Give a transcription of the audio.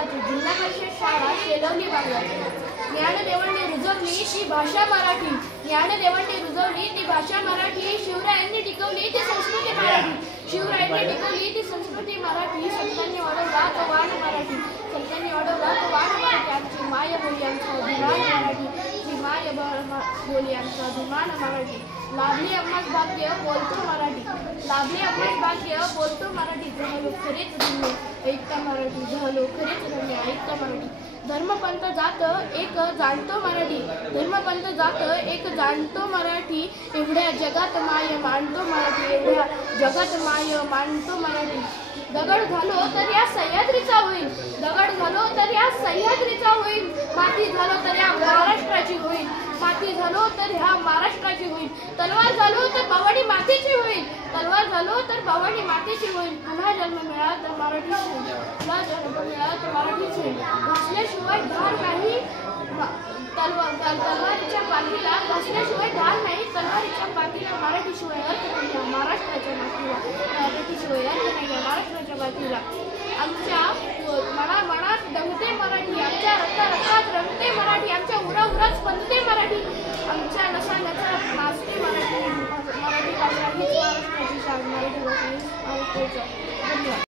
तालुक्याची जिल्हा परिषद शाळा शेलवली बांगलादेश. ज्ञानदेवांनी रुजवली ती भाषा मराठी. ज्ञानदेवांनी रुजवली ती भाषा मराठी. शिवरायांनी टिकवली ती संस्कृती मराठी. शिवरायांनी टिकवली ती संस्कृती मराठी. संतांनी वाढवला तो वाण मराठी. संतांनी वाढवला तो वाण मराठी. आमची माय बोली आमचा अभिमान मराठी. आमची माय बोली आमचा अभिमान मराठी. लाभली आम्हास भाग्य बोलतो मराठी. लाभली आम्हास भाग्य बोलतो मराठी. झालो खरेच धन्य ऐकता मराठी. झालो खरेच धन्य ऐकता मराठी. धर्मपंथ जात एक जाणतो मराठी. धर्मपंथ जात एक जाणतो मराठी. एवढ्या जगात माय मानतो मराठी. एवढ्या जगात माय मानतो मराठी. दगड झालो तर या सह्याद्रीचा होईल. दगड झालो तर या सह्याद्रीचा होईल. माती झालो तर या महाराष्ट्राची होईल. माती झालो तर ह्या महाराष्ट्राची होईल. तलवार झालो तर भवानी मातेची होईल. तलवार झालो तर भवानी मातेची होईल. पुन्हा जन्म मिळाला तर मराठीच होईल. पुन्हा जन्म मिळाला तर मराठीच होईल. घासल्याशिवाय धार नाही तलवारीच्या पाठीला. घासल्याशिवाय धार नाही तलवारीच्या पाठीला. मराठीशिवाय अर्थ नाही महाराष्ट्राच्या मातीला. मराठीशिवाय अर्थ नाही महाराष्ट्राच्या मातीला. आमच्या मनात दंगते मराठी. आमच्या रक्तात रंगते मराठी. आमच्या उरात स्पंदते मराठी. आमच्या नसात नाचते मराठी. मराठी भाषा हीच महाराष्ट्राची शान. मराठी भाषा हीच महाराष्ट्राची. धन्यवाद.